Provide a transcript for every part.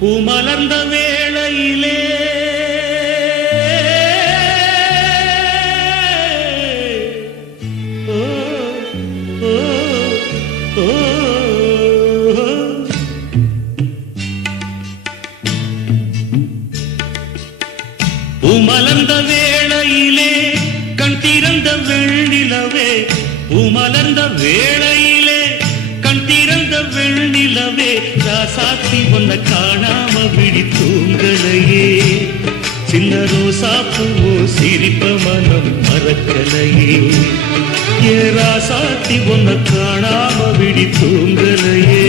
பூமலர்ந்த வேளையிலே பூமலர்ந்த வேளையிலே கண் திறந்த வெள்ளிலவே, பூமலர்ந்த வேளையிலே கண் திறந்த வெள்ளிலவே, ராசாத்தி ஒன்ன காணாம விழி தூங்கலையே, சின்ன ரோசா பூவோ சிரிப்ப மனம் மறக்கலையே, ஏ ராசாத்தி ஒன்ன காணாம விழி தூங்கலையே,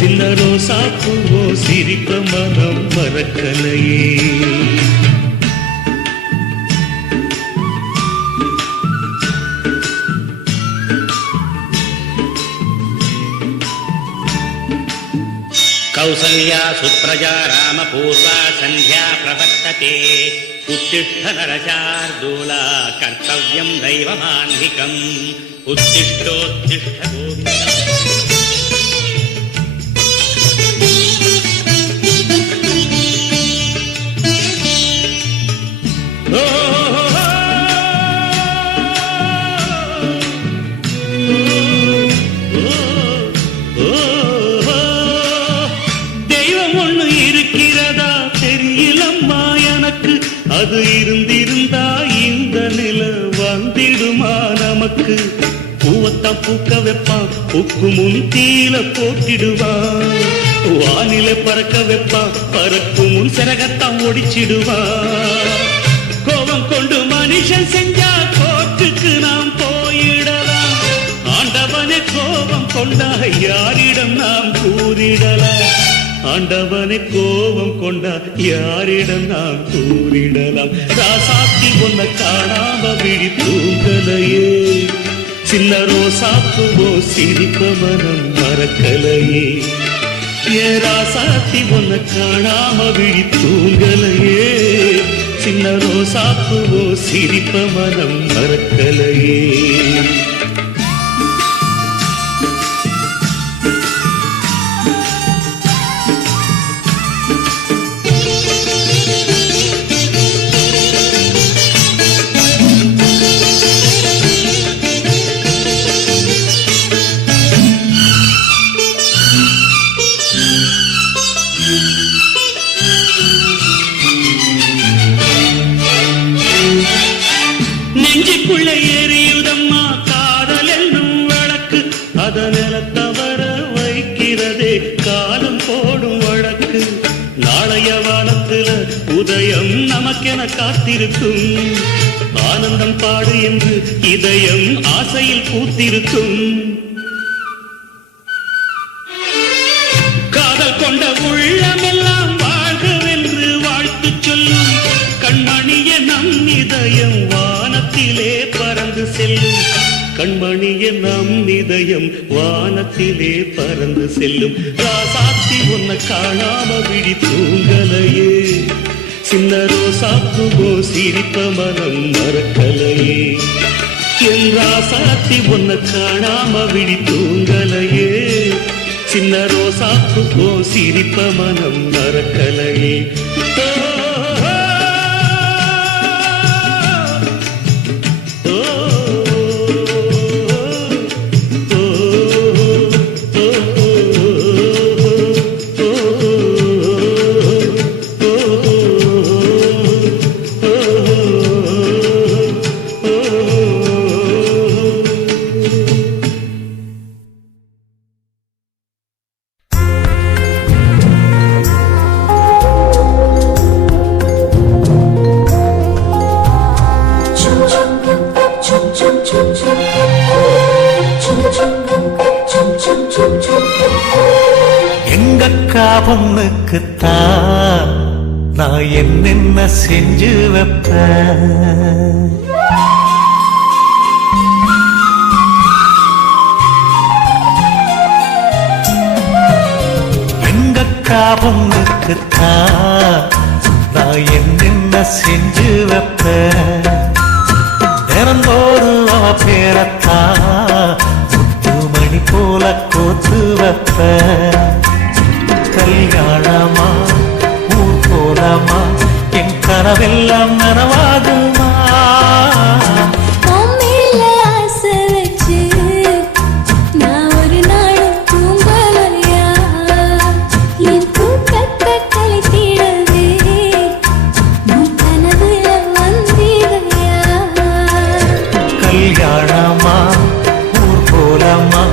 சின்ன ரோசா பூவோ சிரிப்ப மனம் மறக்கலையே. कौसल्या सुप्रजा रामपूर्वा सन्ध्या प्रवर्तते, उत्तिष्ठ नरशार्दूला कर्तव्यं दैवमान्धिकम्, उत्तिष्ठोत्तिष्ठ அது இருந்திருந்தா இந்த நில வந்திடுமா நமக்கு, பூவத்தான் பூக்க வைப்பான் பூக்கு முன் தீல போட்டிடுவான், வானில பறக்க வைப்பான் பறக்கு முன் சிறகத்தான் ஒடிச்சிடுவான், கோபம் கொண்டு மனுஷன் செஞ்சா கோட்டுக்கு நாம் போயிடலாம், ஆண்டவனே கோபம் கொண்டா யாரிடம் நாம் கூறிடலாம், ஆண்டவனை கோபம் கொண்டா யாரிடம் நாம் கூறிடலாம், ராசாத்தி ஒன்ன காணாம விழி தூங்கலையே, சின்ன ரோசாப்புவோ சிரிப்ப மனம் மறக்கலையே, ஏ ராசாத்தி ஒன்ன காணாம விழி தூங்கலையே, சின்ன ரோசாப்புவோ சிரிப்ப மனம் மறக்கலையே. நெஞ்சுக்குள்ள எரியுதம்மா காதல் என்னும் வழக்கு, அதனில தவற வைக்கிறதே காலம் போடும் வழக்கு, நாளைய வானத்துல உதயம் நமக்கென காத்திருக்கும், ஆனந்தம் பாடு என்று இதயம் ஆசையில் பூத்திருக்கும், காதல் கொண்ட உள்ளமெல்லாம் வாழ்கவென்று வாழ்த்து சொல்லும், கண்மணிய நம் இதயம் வானத்திலே பறந்து செல்லும், கண்மணிய நம் இதயம் வானத்திலே பறந்து செல்லும், ராசாத்தி ஒன்ன காணாம விழி தூங்கலையே, சின்ன ரோசாப்புவோ சிரிப்ப மனம் மறக்கலையே, என் ராசாத்தி ஒன்ன காணாம விழி தூங்கலையே, சின்ன ரோசாப்புவோ சிரிப்ப மனம் மறக்கலையே. எங்கக்கா பொண்ணுக்குத்தான் நான் என்னென்ன செஞ்சு வைப்பேன், பொண்ணுக்குத்தான் நான் என்னென்ன செஞ்சு வைப்பேன் தினந்தோறும் அவ பேரத்தான் முத்துமணி போல கோத்து வைப்பேன் கல்யாணமா ஊர் போலமா என் கனவெல்லாம் நனவாகுமா கல்யாணமா ஊர் போலமா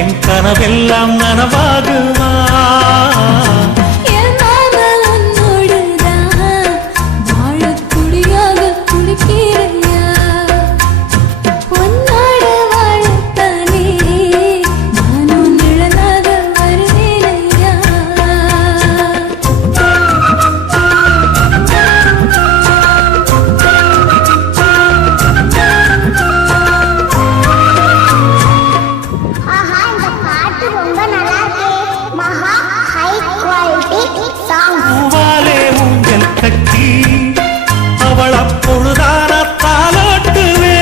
என் கனவெல்லாம் நனவாகுமா கட்டி அவள் அப்பொழுதான தாலாட்டுவே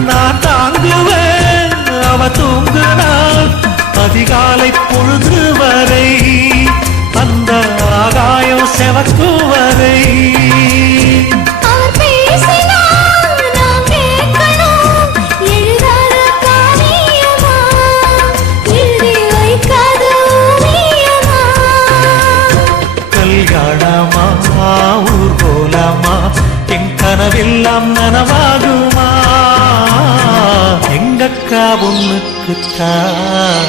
நான் தாங்குவேன் அவ தூங்குனாள் அதிகாலை பொழுது வரை அந்த ஆகாயம் செவக்கும் வரை கல்யாணமா ஊர் போலாமா என் கனவெல்லாம் நனவாகுமா எங்கக்கா பொண்ணுக்குத்தான்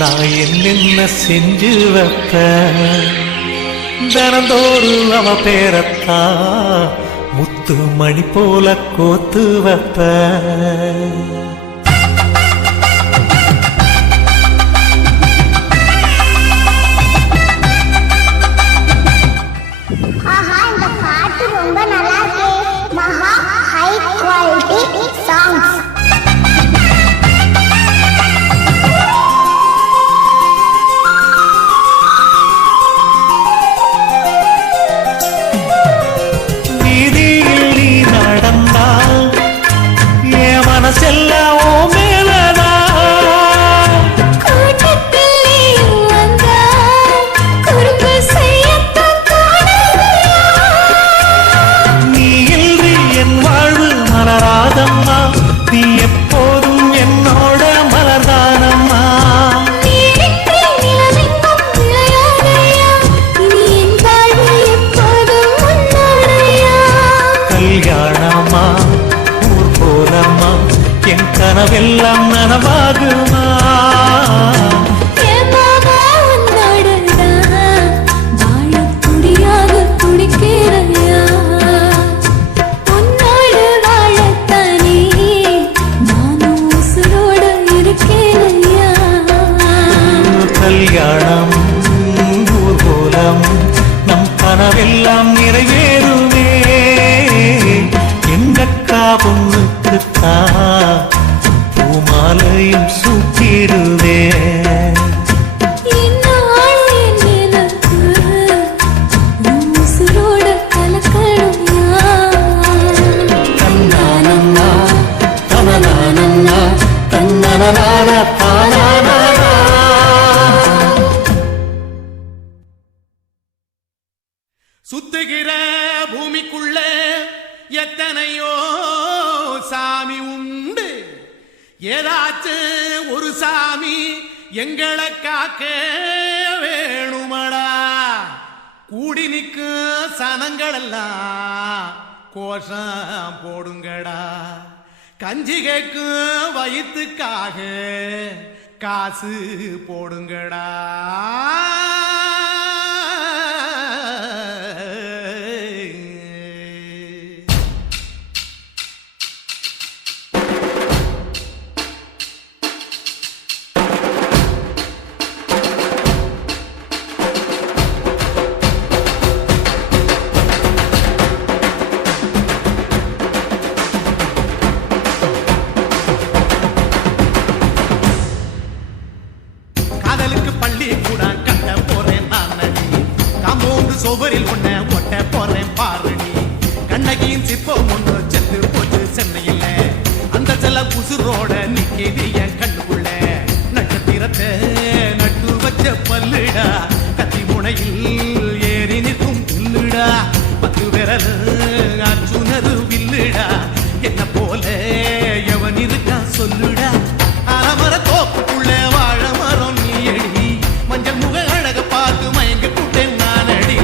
நான் என்னென்ன செஞ்சு வைப்பேன் தினந்தோறும் அவ பேரத்தான் முத்து மணி போல கோத்து வைப்பேன் ரொம்ப நல்லா இருக்கு மகா ஹை குவாலிட்டி சாங்ஸ் வீதியில் நீ நடந்தால் என் மனசெல்லாம் நீ எப்போதும் என்னோட மலர்தானம்மா கல்யாணமா ஊர் போலம்மா என் கனவெல்லாம் நனவாகுமா கல்யாணம் ஊர் போலம் நம் கனவெல்லாம் நிறைவேறுமே எங்கக்கா பொண்ணுக்குத்தான் பூமாலையும் சூட்டிடுவே தன்னானன்னா தனநானன்னா தன்னனநான தானானா சுத்துகிற பூமிக்குள்ள எத்தனையோ சாமி உண்டு ஏதாச்சும் ஒரு சாமி எங்களை காக்க வேணுமடா கூடி நிற்கும் சனங்களெல்லாம் கோஷம் போடுங்கடா கஞ்சி கேக்கும் வயிற்றுக்காக காசு போடுங்கடா சுவரில் ஒன்ன ஒட்ட போறேன் பாருடி கண்ணகியின் சிற்பம் ஒன்று செத்து போச்சு சென்னையில் அந்த செல்ல உசுரோட நிக்கிது என் கண்ணுக்குள்ள நட்சத்திரத்தை நட்டு வச்ச பல்லுடா கத்தி முனையில் ஏறி நிற்கும் புல்லுடா 10 விரல் அர்ஜுனரு வில்லுடா என்ன போல எவன் இருக்கா சொல்லுடா அலமர தோப்புக்குள்ள வாழ மரம் நீயடி மஞ்சள் முக அழக பார்த்து மயங்கி கூட்டேன் நானடி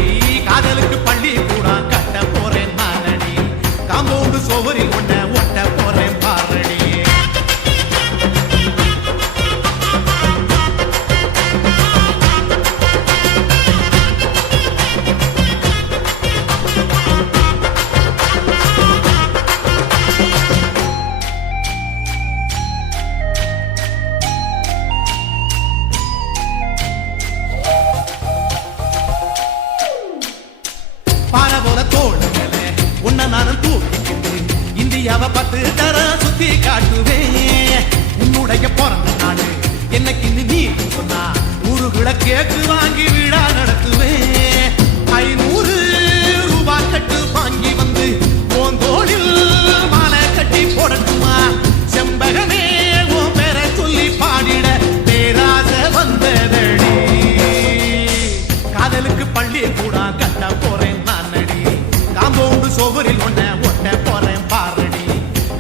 காதலுக்கு பள்ளி கூட கட்ட போறேன் நானடி காம்பவுண்டு சோவரில் ஒன்ன ஒட்ட போறேன் பாரடி பார போல தோளுங்களே உன்ன நானும் தூக்கிக்கிட்டு இந்தியாவை 10 தர சுத்தி காட்டுவேன் உன்னுடைய பிறந்த நாடு என்னைக்கு நீ சொன்னா முருகுல கேக்கு வாங்கி விழா நடத்துவேன் 500 ரூபாய் கட்டு வாங்கி வந்து போந்தோளில் மாலை கட்டி போடட்டுமா செம்பகமே உன் பேரை சொல்லி பாடிட பேராசை வந்ததடி காதலுக்கு பள்ளி கூட கட்ட போறேன் நானடி காம்பவுண்டு சோவரில் ஒன்ன ஒட்ட போறேன் பாரடி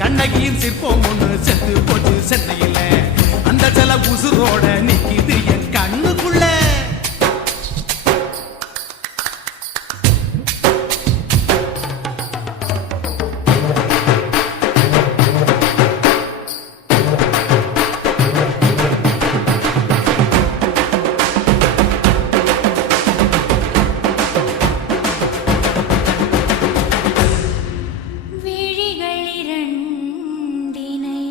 கண்ணகியின் சிற்பம் ஒன்று செத்து போச்சு சென்னையில் அந்த சில உசுரோட நிக்கிது என் கண்ணுக்குள்ள விழிகளிரண்டினை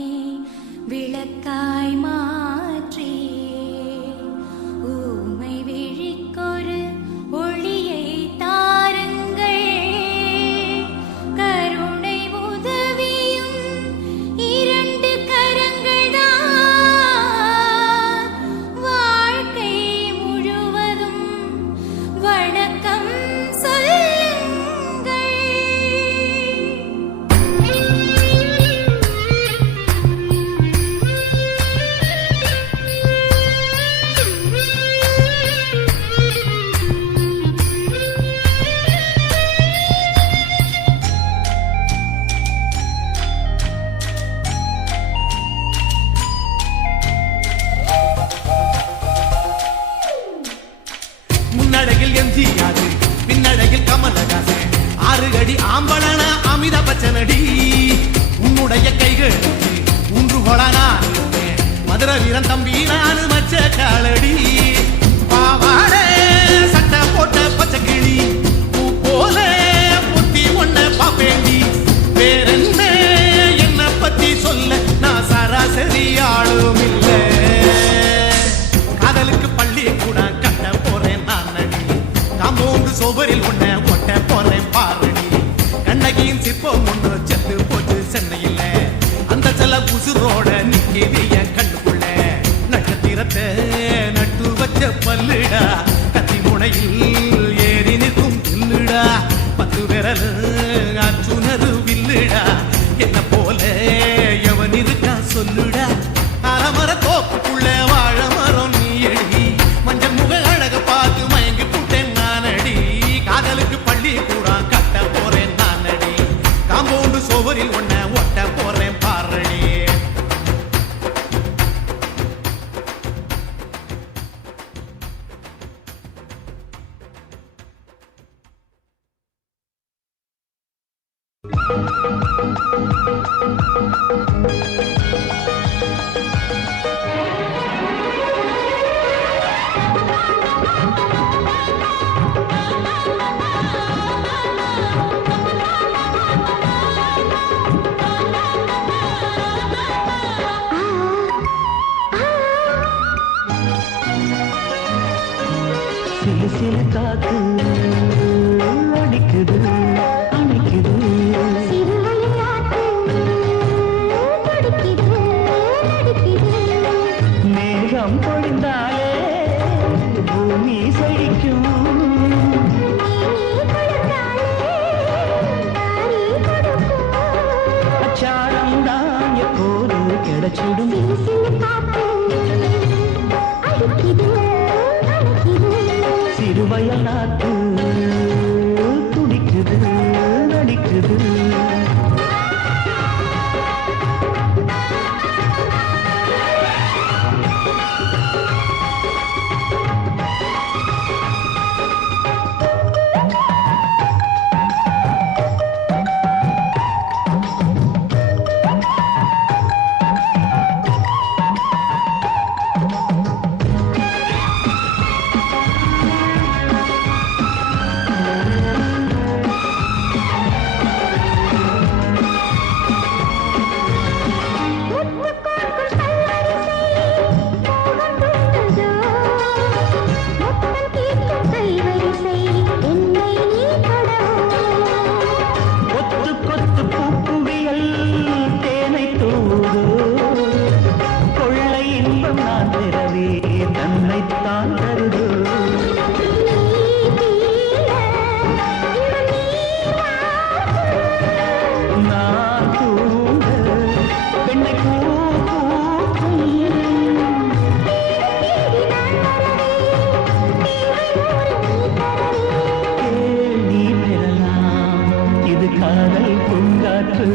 விளக்காய் மாற்றி ஊமை விழிக்கொரு ஒளியை தாருங்கள் கருணை உதவியும் 2 கரங்கள்தான் வாழ்க்கை முழுவதும் வணக்கம் சொல்லுங்கள் முன்னழகில் எம்ஜிஆர் பின்னழகில் கமலஹாசன் 6 அடி ஆம்பளன அமிதாப் பச்சனடி உன்னுடைய கைகள் ஊன்றுகோலா மதுரை வீரன் தம்பி நான் மச்ச காலடி பாவாடை சட்டை போட்ட பச்சை கிளி பூ போல புத்தி ஒன்ன பாப்பேண்டி வேறென்ன என்ன பத்தி சொல்ல நான் சராசரி ஆளும் இல்லை காதலுக்கு பள்ளி கூட கட்ட போறேன் நானடி காம்பவுண்டு சோவரில் ஒன்ன ஒட்ட போறேன் பாரடி கண்ணகியின் சிற்பம் ஒன்று செத்து போச்சு சென்னையில் அந்த செல்ல உசுரோட நிக்கிது என் கண்ணுக்குள்ள நட்சத்திரத்தை நட்டு வச்ச பல்லுடா கத்தி முனையில் ஏறி நிற்கும் புல்லுடா 10 விரல் அர்ஜுனரு வில்லுடா என்ன போல எவன் இருக்கா சொல்லுடா அலமர தோப்புக்குள்ள வாழ மரம் நீயடி மஞ்சள் முக அழக பார்த்து மயங்கி கூட்டேன் நானடி காதலுக்கு பள்ளி கூட கட்ட போறேன் நானடி காம்பவுண்டு சோவரில் ஒன்ன ஒட்ட போறேன் பாரடி சிலு சிலு காத்து அடிக்குது அணைக்குது மேகம் பொழிந்தாலே பூமி செழிக்கும் சிறுவயல் நாத்து துடிக்குது நடிக்குது கொத்து கொத்து பூக்குவியல் தேனை தூது கொள்ளை இன்பம் நான் பிறவே தன்னைத்தான் தருது நான் தூங்க பெண்ணை பூ பூக்கும் கேள்வி பெறலாம் இது காதல் பூங்காற்று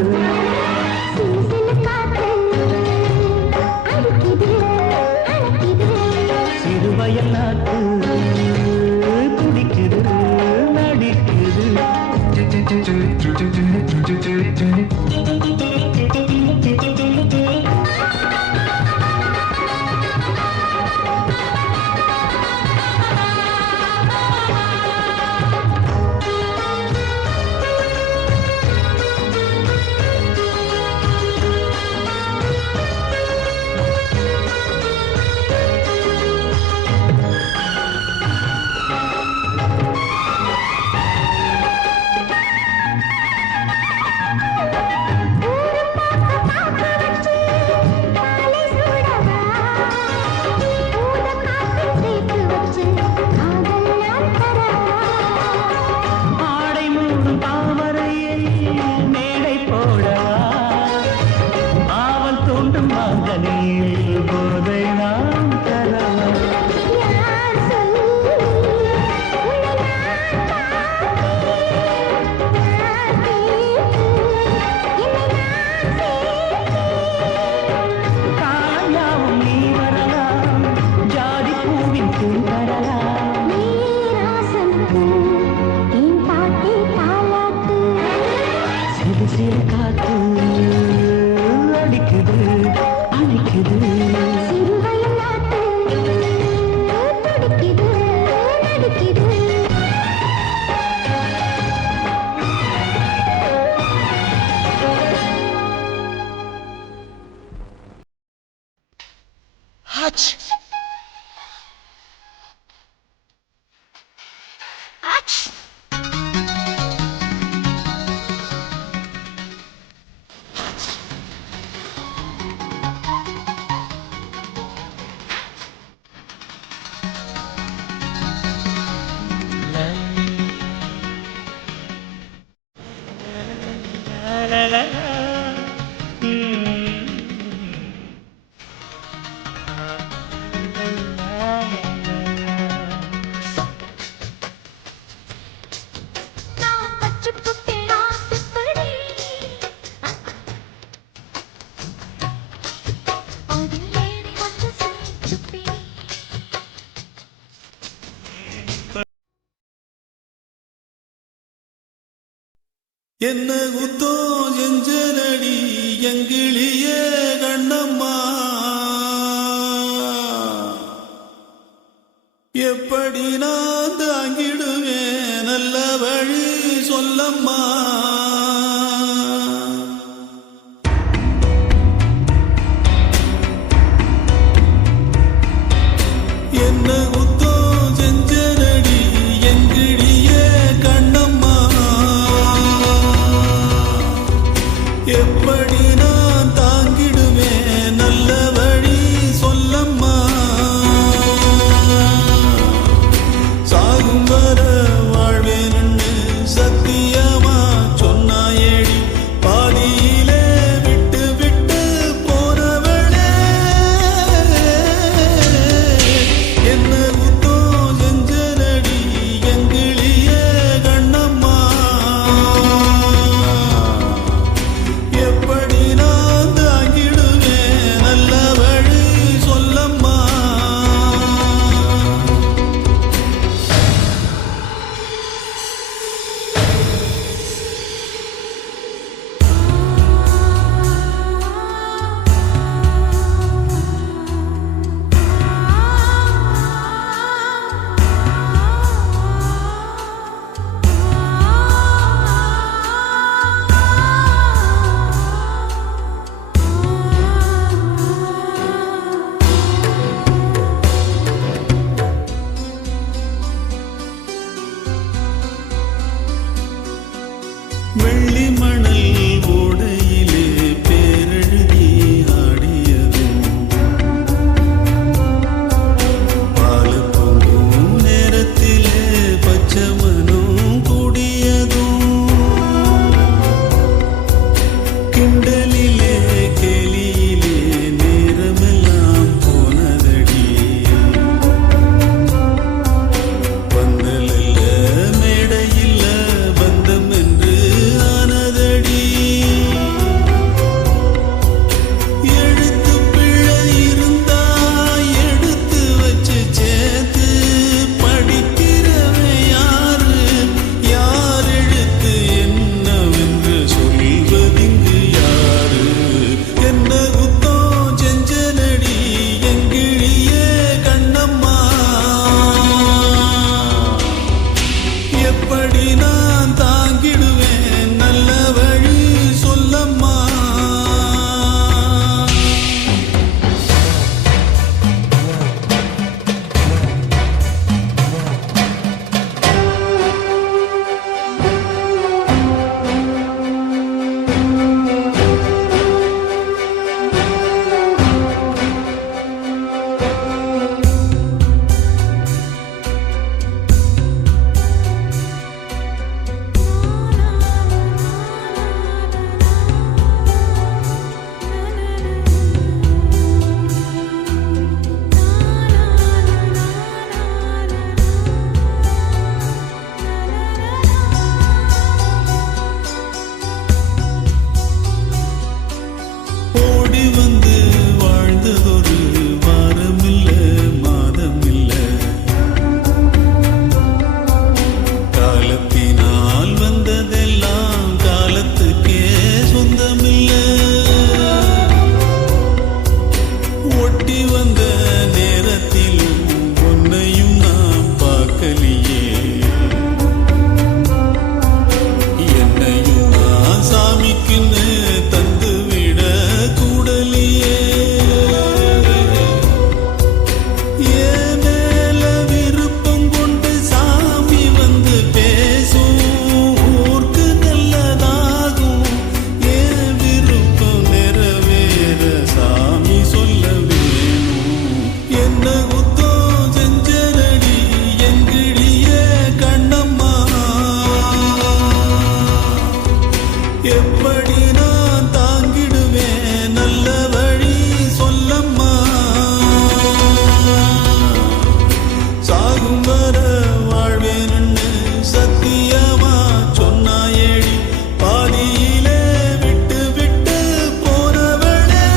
சிறுவயல் நாட்டு துடிக்குது நடிக்குது ஆடை மூடும் தாமரையை மேடை போடவா ஆவல் தோன்றும் மாங்கனியில் போதை நாம் தரவா காயாவும் நீ வரலாம் ஜாதி பூவின் தேன் தரலாம் சிறு சிறு காத்து அடிக்குது அணைக்குது என்ன குத்தோ செஞ்சனடி எங்கிளிய கண்ணம்மா எப்படி நான் தாங்கிடுவேன் நல்ல வழி சொல்லம்மா என்ன குத்தோ செஞ்சனடி எங்கிளிய கண்ணம்மா எப்படி நான் தாங்கிடுவேன் நல்ல வழி சொல்லம்மா சாகும் வர வாழ்வேன்னு சத்தியமா சொல் வெள்ளி மணல் ஓடையிலே பேரெழுதி ஆடியதும் பால் பொங்கும் நேரத்திலே பச்சமனும் கூடியதும் கிண்டலிலே கேலியிலே நேரமெல்லாம் போனதடி பந்தலில்ல மேடையில்ல பந்தம் என்று ஆனதடி எழுத்து பிழை இருந்தா எடுத்து வச்சு சேர்த்து படிக்கிறவன் யாரு யார் எழுத்து என்னவென்று சொல்வதிங்கு யாரு என்ன குத்தம் செஞ்சனடி எங்கிழியே கண்ணம்மா எப்படி நான் தாங்கிடுவேன் நல்ல வழி சொல்லம்மா ஓடி வந்து வாழ்ந்ததொரு வாரமில்ல மாதமில்ல காலத்தினால் வந்ததெல்லாம் காலத்துக்கே சொந்தமில்ல ஒட்டி வந்த நேரத்திலும் உன்னையும் நான் பார்க்கலையே என்னையும் நான் சாமிக்குன்னு தந்து விட கூடலியே ஏன் மேல விருப்பம் கொண்டு சாமி வந்து பேசும் ஊருக்கு நல்லதாகும் ஏன் விருப்பம் நிறைவேற சாமி சொல்ல வேணும் என்ன குத்தம் செஞ்சனடி எங்கிழியே கண்ணம்மா எப்படி நான் தாங்கிடுவேன் நல்ல வழி சொல்லம்மா சாகும் வர வாழ்வேன்னு சத்தியமா சொன்னாயேடி பாதியிலே விட்டு விட்டு போனவளே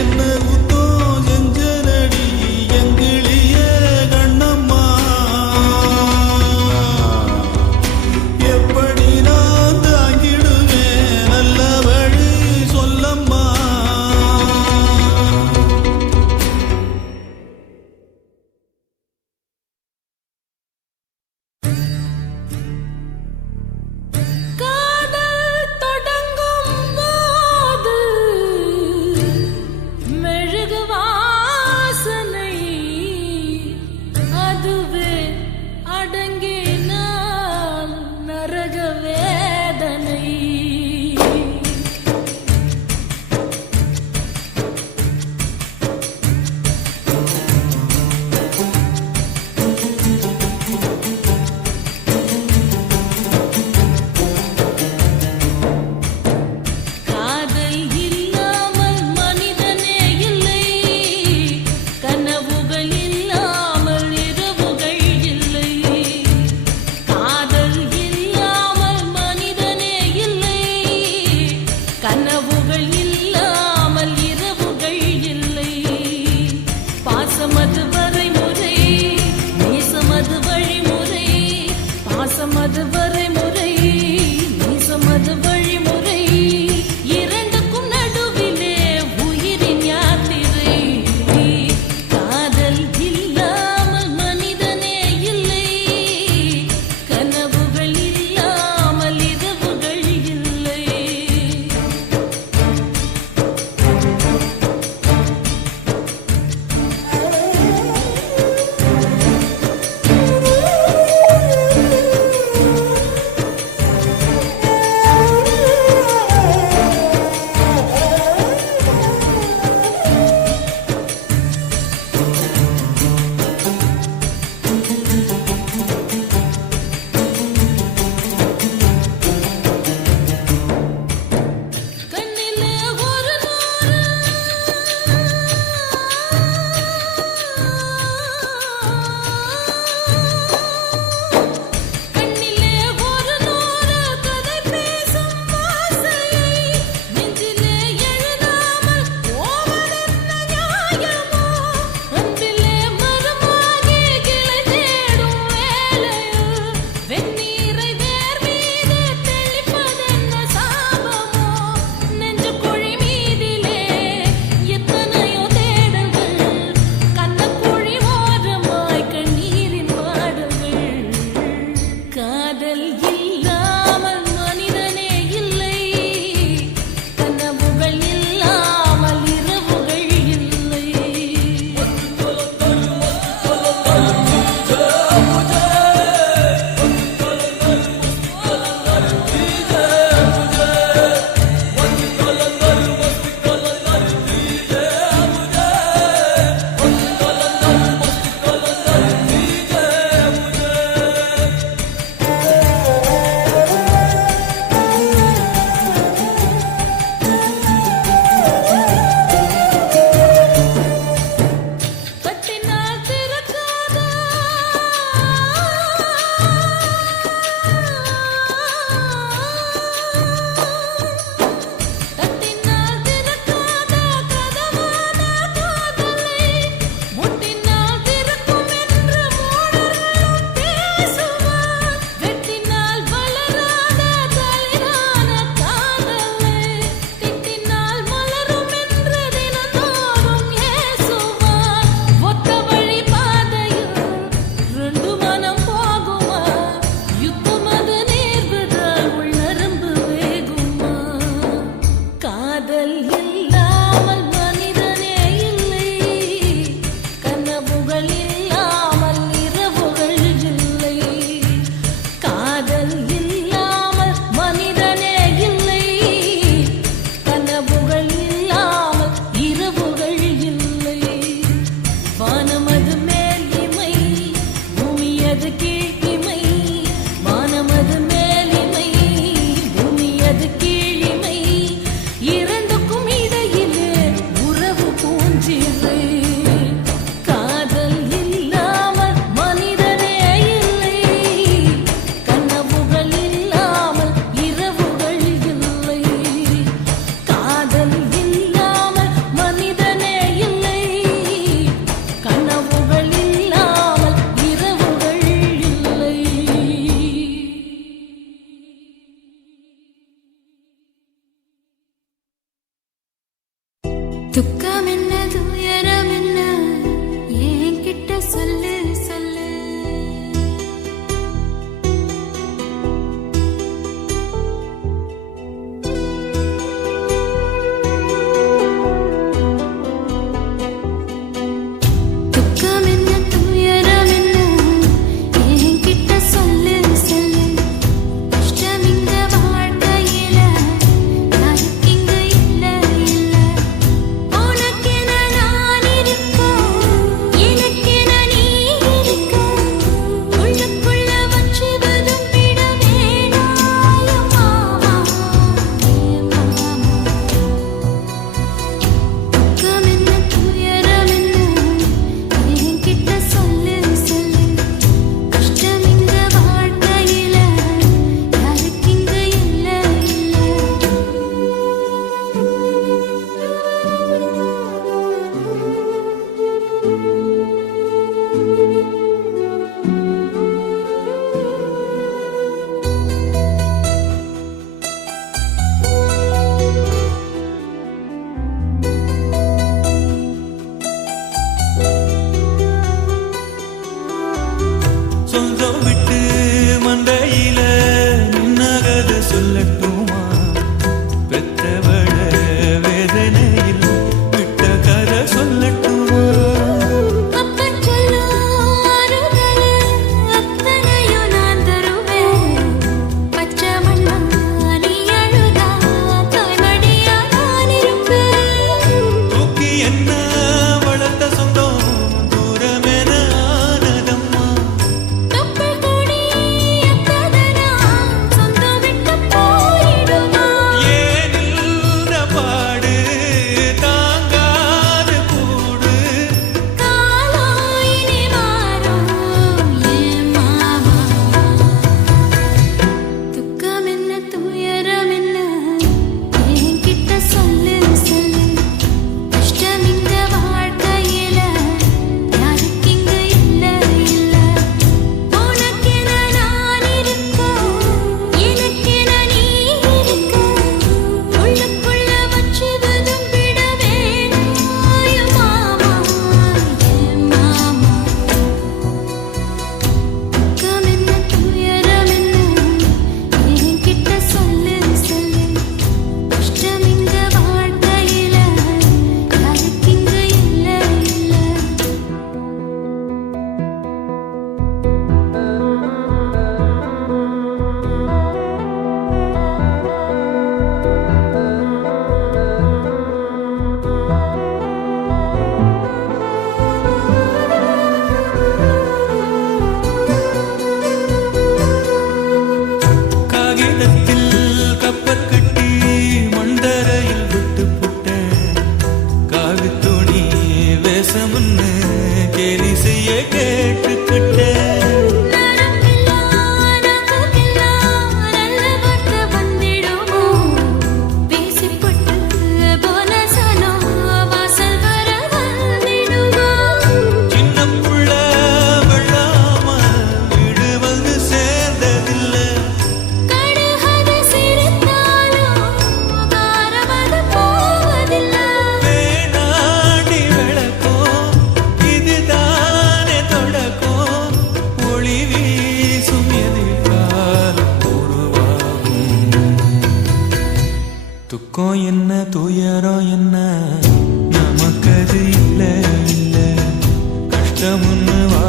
என்ன குத்தம் செஞ்சனடி எங்கிழியே கண்ணம்மா எப்படி நான் தாங்கிடுவேன் நல்ல வழி சொல்லம்மா காதல் தொடங்கும் போது மெழுகு வாசனை அதுவே அடங்கினால் நரக வேதனை காதல் இல்லாமல் மனிதனே இல்லை கனவுகள் இல்லாமல் இரவுகள்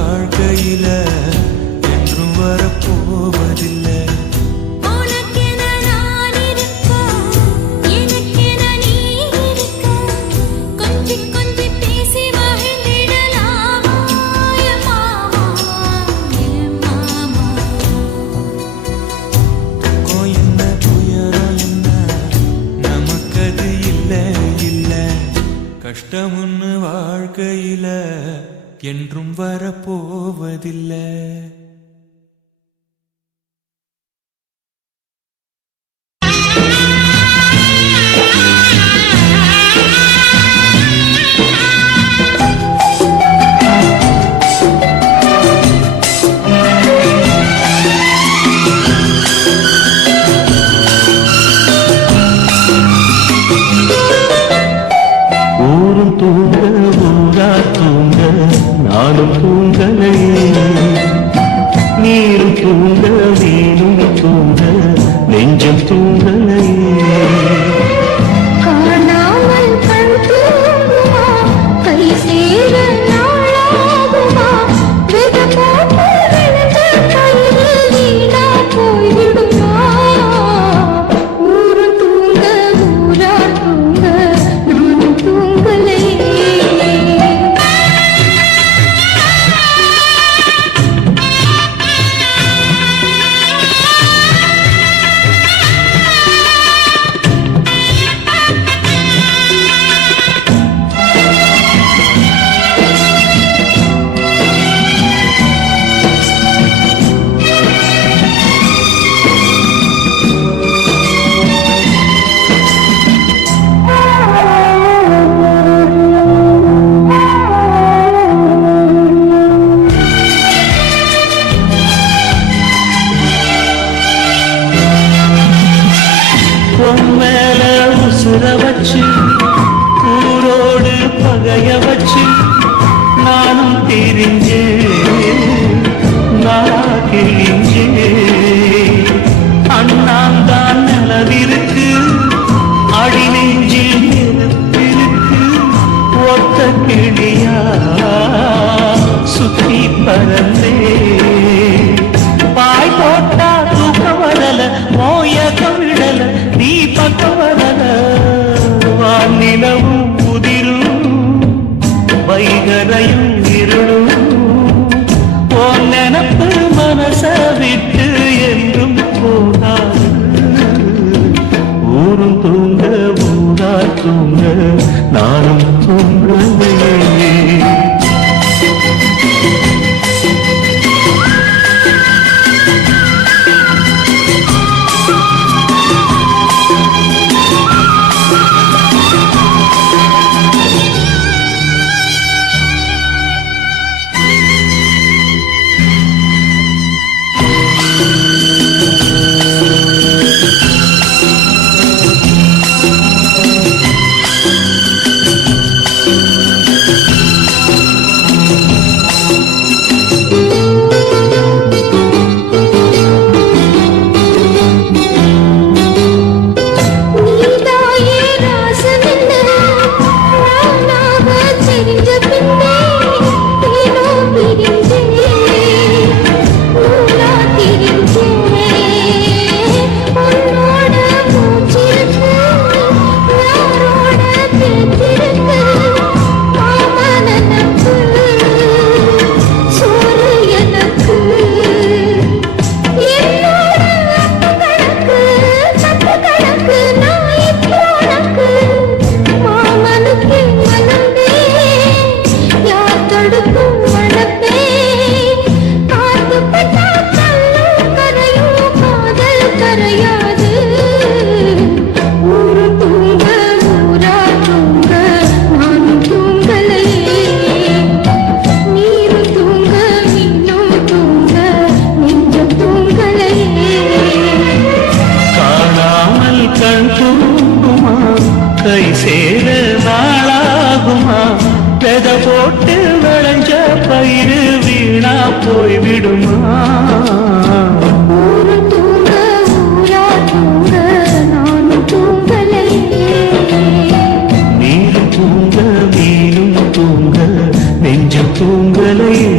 வாழ்க்கையில என்றும் வரப்போவதில்லை. உனக்கென நான் இருக்க, எனக்கென நீ இருக்க, கொஞ்சி கொஞ்சி பேசி மகிழ்ந்திடலாமா என் மாமா, என் மாமா. துக்கம் என்ன துயரம் என்ன நமக்கது இல்லை இல்லை. கஷ்டம்னு வாழ்க்கையில என்றும் வரப்போவதில்லை. ஊரும் தூங்க ஊரா தூங்க நானும் தூங்கலையே. நீரும் தூங்க வீணும் தூங்க நெஞ்சம் தூங்கலையே. காணாமல் கண் தூங்குமா, கை சேர நாளாகுமா, வித போட்டு விழுந்த கையில் வீணா போய்விடுமா. ஊரு தூங்க ஊரா தூங்க நானும் தூங்கலையே. மேல உசுர வச்சு ஊரோடு பகைய வச்சு நானும் தெரிஞ்சே நான் கிழிஞ்சே. அண்ணாந்தான் நிலவிருக்கு அடி நெஞ்சில் நெருப்பிருக்கு. ஒத்த கிளியா சுத்தி பறந்தே பாய் போட்டா தூக்க வரல, மோயக்கம் விடல, நீ பக்கம் வரல. வானிலவும் உதிரும் வைகரையும் இருளும் உன் நினப்பு மனச விட்டு என்றும் போகாது. ஊரும் தூங்க ஊரா தூங்க நானும் தூங்கலையே. கை சேர நாளாகுமா? வெத போட்டு விளைஞ்ச பயிறு வீணா போய்விடுமா? ஊரு தூங்க ஊரா தூங்க நானும் தூங்கலையே. நீரும் தூங்க மீனும் தூங்க நெஞ்சம் தூங்கலையே.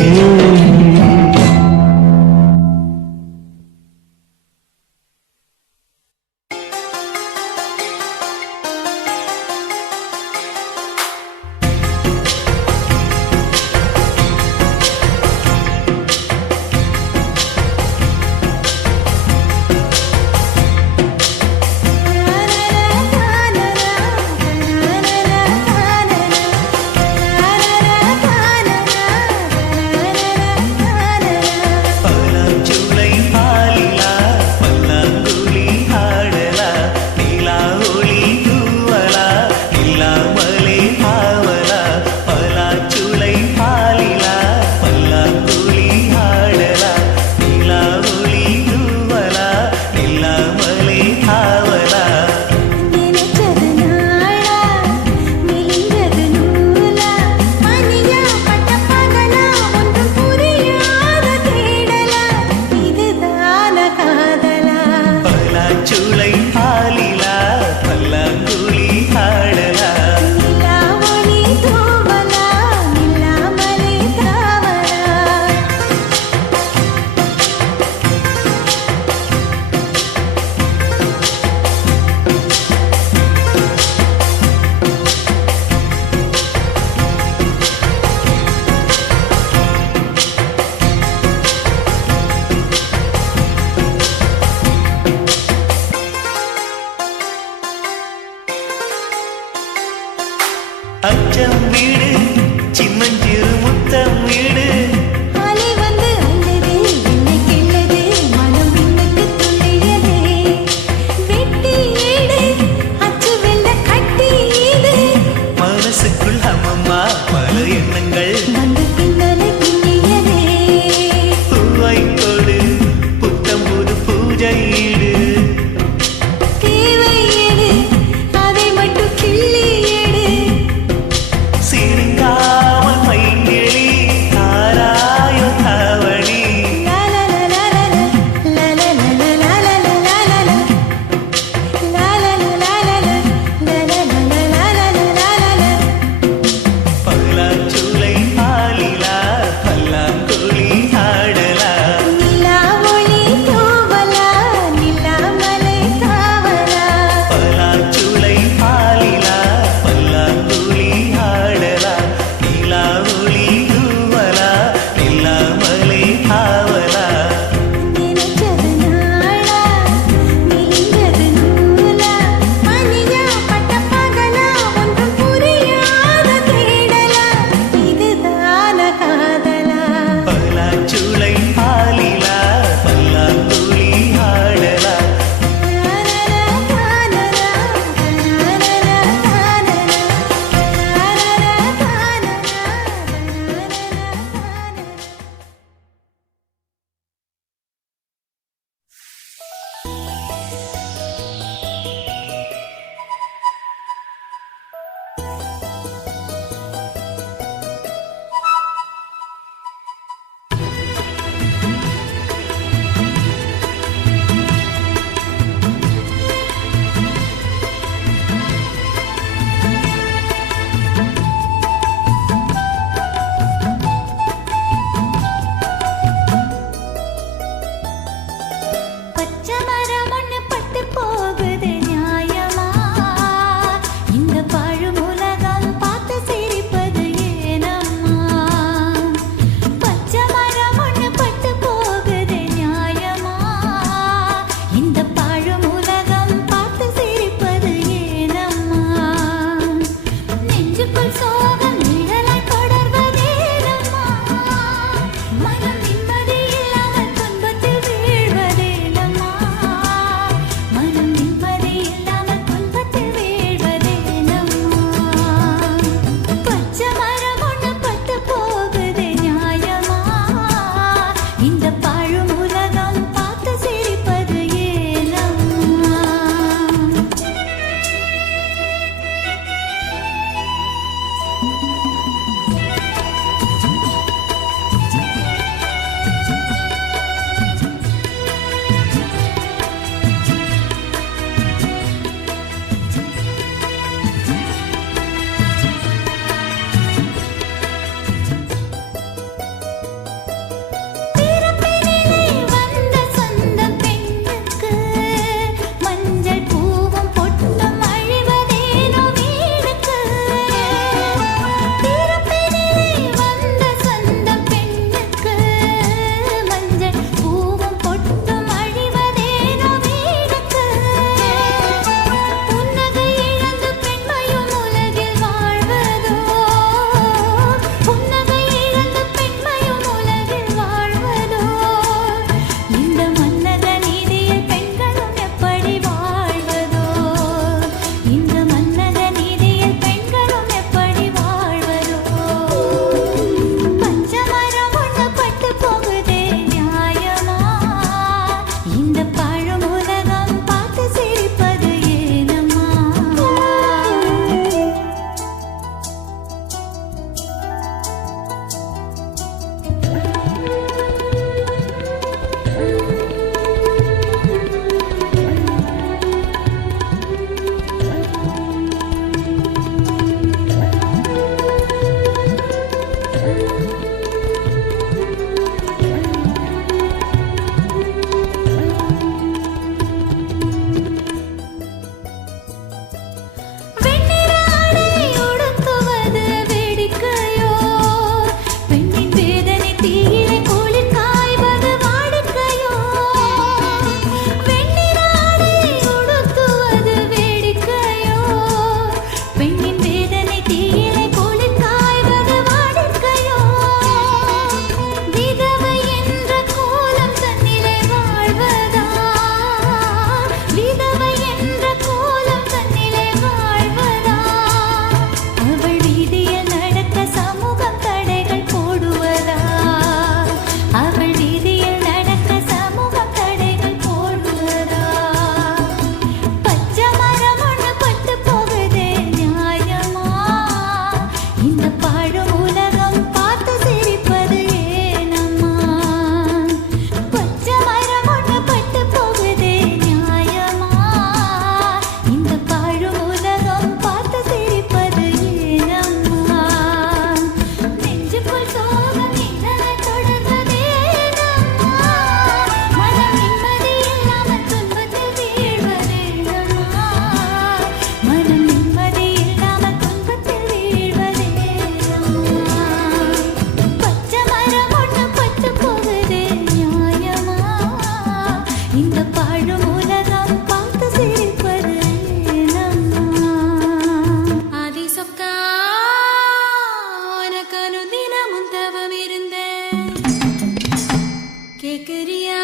கேக்குறியா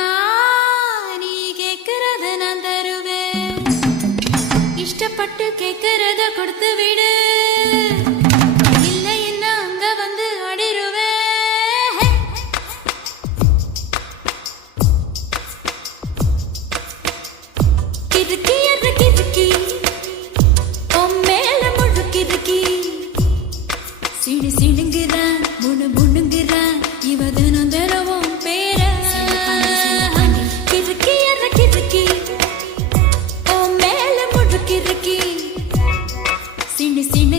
நீ கேக்குறத நான் தருவேன் இஷ்டப்பட்டு கேக்குறத கொடுத்து விடு இல்லை என்ன அங்க வந்து அடிருவேன் கிறுக்கி என்ற கிறுக்கி உன் மேல முழுக்கிறுக்கி சிடு சிடுங்கிறான் முணு முணுங்கிறான் இவ தினம் தினமும் பேர கிறுக்கி என்ற கிறுக்கி உன் மேல முழுக்கிறுக்கி சிடு சிடு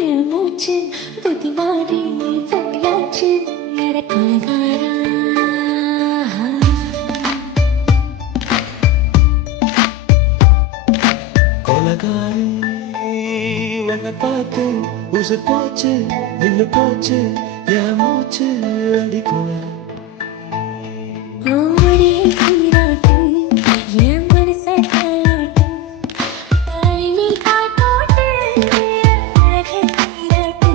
என் மூச்சு புத்தி மாறி போயாச்சு எடக்கலகாரா கொலகாரி உன்னை பார்த்து உசு போச்சு நின்னு போச்சு என் மூச்சு அடிக்குள்ள ஆவடி நீராட்டு என் மனசை தாளாட்டு தாழ்வி காட்டோட்டு அழகை நீராட்டு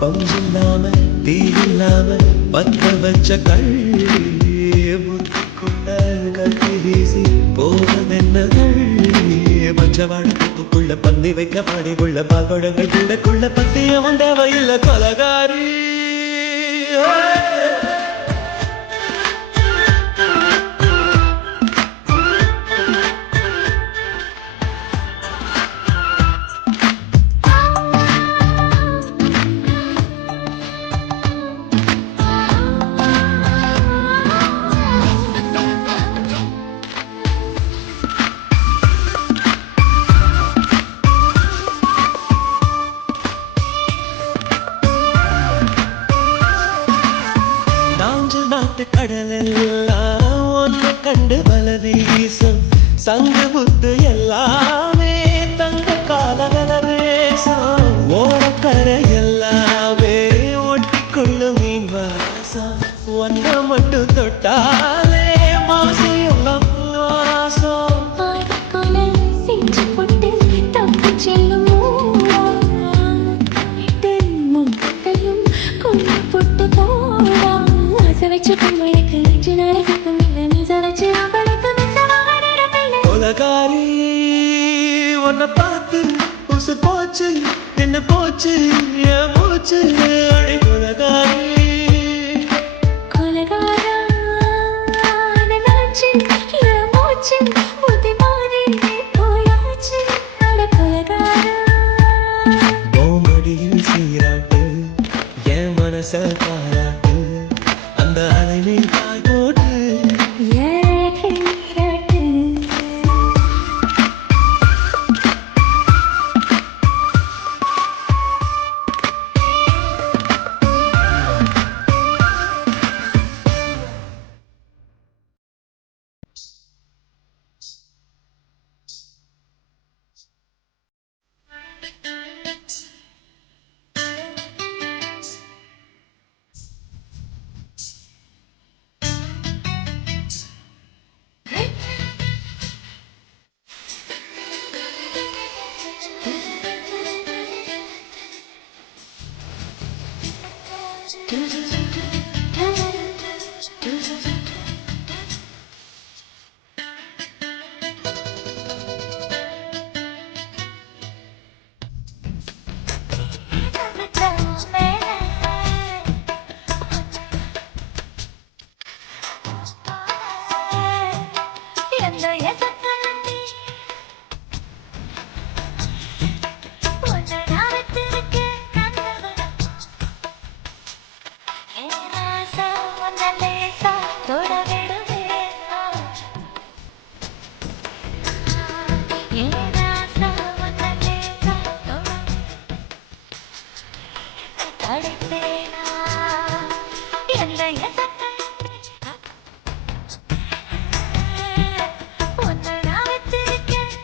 பஞ்சில்லாம தீயில்லாம பத்த வச்ச கள்ளி முத்துக்குள்ள கட்டி வீசி போவதென்ன கள்ளி பச்சவாழ புத்துக்குள்ள பந்தி வைக்க பாடிக்குள்ள பால்பழங்கள் கூடக்குள்ள பத்தியவன் தேவையில்லை கொலகாரி நாட்டு கடலெல்லாம் ஒன்று கண்டு பல வீசும் சங்கு புத்து எல்லாமே தங்க காலகல வேசம் ஓரக்கரை எல்லாமே ஒட்டிக்கொள்ளும் மீன் வாசம் ஒன்ன மட்டும் தொட்டாலே மாசையும் வாசம் செஞ்சு போட்டு தப்பு செல்லும் முட்டையும் கொண்டு போட்டு போடா ஆசை வச்சு பொங்கலுக்கு அஞ்சு நாளைக்கு இல்லை மீச வச்சு அவளுக்கு கொலகாரி உன்னை பார்த்து உசு போச்சு என்ன போச்சு என் மூச்சு அடி கொலகாரி மடியில் சீராட்டு என் மனச பாராட்டு அந்த அலைவில் பாய் போட்டு அடைத்தேனா எந்த எசத்தை ஒன்று நான் வச்சிருக்கேன்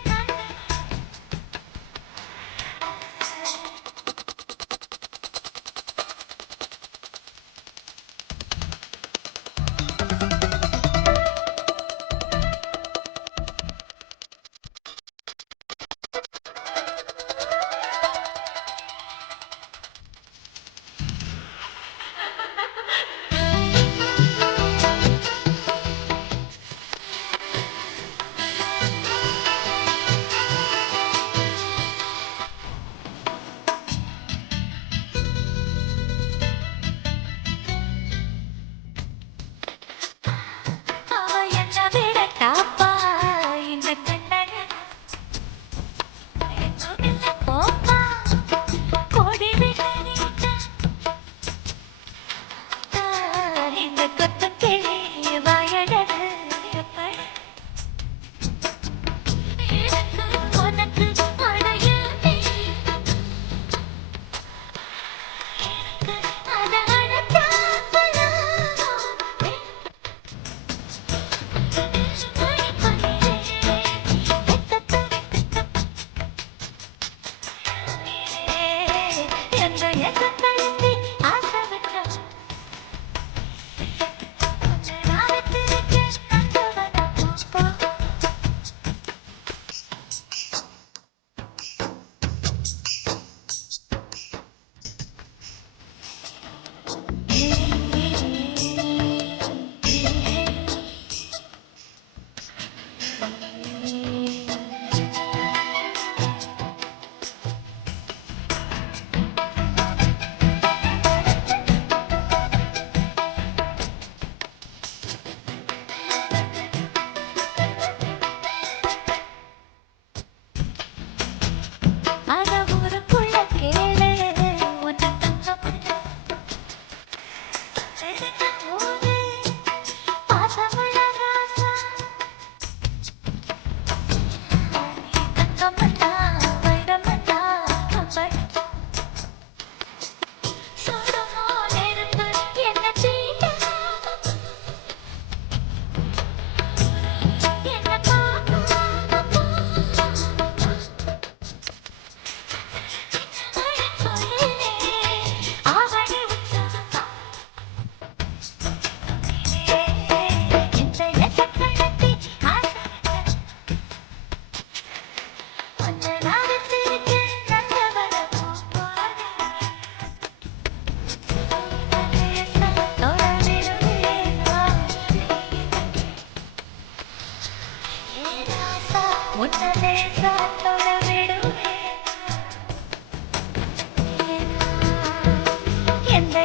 எந்த